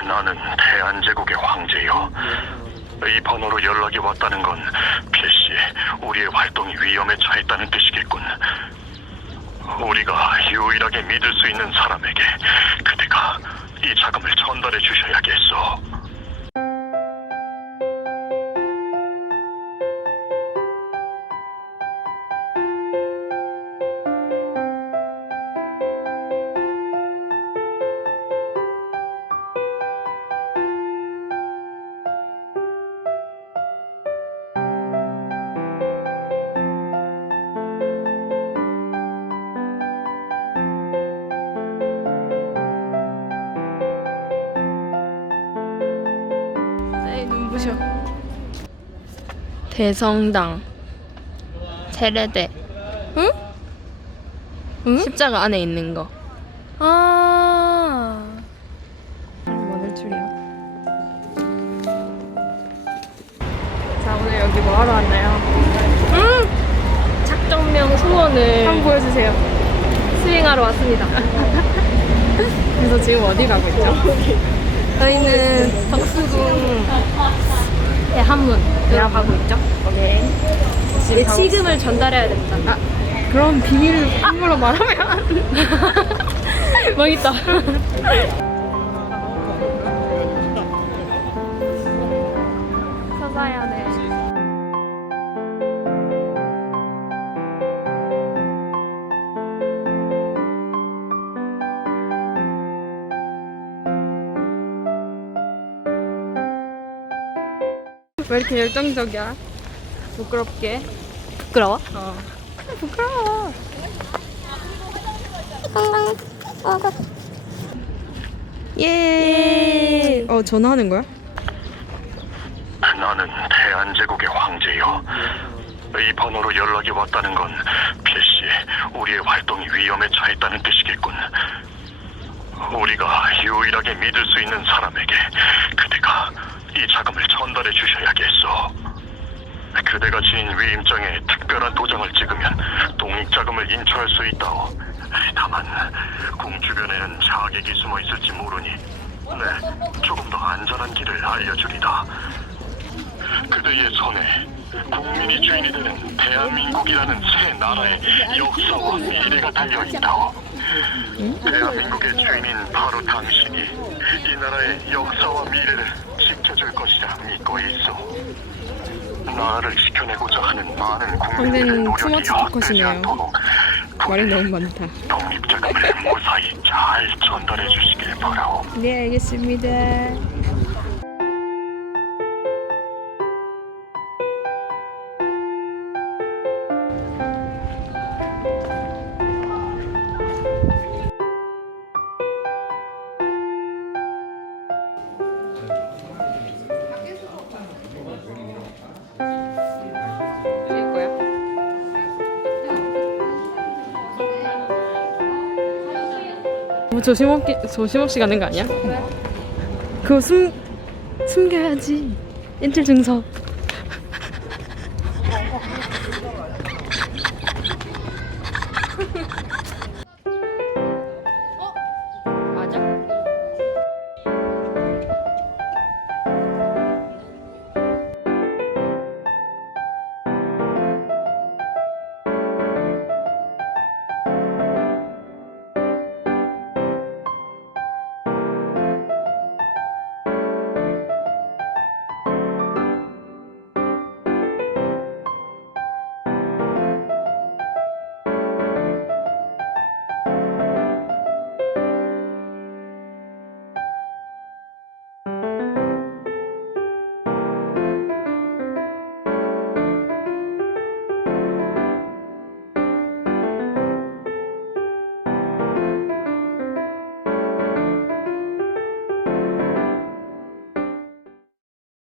나는 대한제국의 황제요. 이 번호로 연락이 왔다는 건 필시 우리의 활동이 위험에 처했다는 뜻이겠군. 우리가 유일하게 믿을 수 있는 사람에게 그대가 이 자금을 전달해 주셔야겠어. 눈부셔 대성당 세례대 응? 응? 십자가 안에 있는 거 아. 많을 줄이야. 자, 오늘 여기 뭐 하러 왔나요? 응! 작전명 소원을 한번 보여주세요. 스윙하러 왔습니다. 그래서 지금 어디 가고 있죠? 저희는 덕수궁 대한문으로 가고 있죠? 오케이. 지금 지금을 전달해야 됩니다. 아, 그럼 비밀을 함부로 말하면 안 돼. 망했다. 서사야네. 왜 이렇게 열정적이야? 부끄럽게. 부끄러워? 어. 부끄러워. 예. 어 전화하는 거야? 나는 대한 제국의 황제요. 이 번호로 연락이 왔다는 건 필시 우리의 활동이 위험에 처했다는 뜻이겠군. 우리가 유일하게 믿을 수 있는 사람에게 그대가 이 자금을 전달해 주셔야겠어. 그대가 지닌 위임장에 특별한 도장을 찍으면 독립자금을 인출할 수 있다오. 다만 궁 주변에는 자객이 숨어 있을지 모르니 네, 조금 더 안전한 길을 알려주리다. 그대의 손에 국민이 주인이 되는 대한민국이라는 새 나라의 역사와 미래가 달려 있다오. 대한민국의 주인인 바로 당신이 이 나라의 역사와 미래를 지켜줄 것이라 믿고 있어. 나라를 지켜내고자 하는 많은 국민들의 황제는 노력이 투머치 헛되지. 않도록 말이 너무 많다. 독립자금을 무사히 잘 전달해 주시길 바라오. 네, 알겠습니다. 뭐 조심없기, 조심없이 가는 거 아니야? 그거 숨, 숨겨야지. 인질 증서.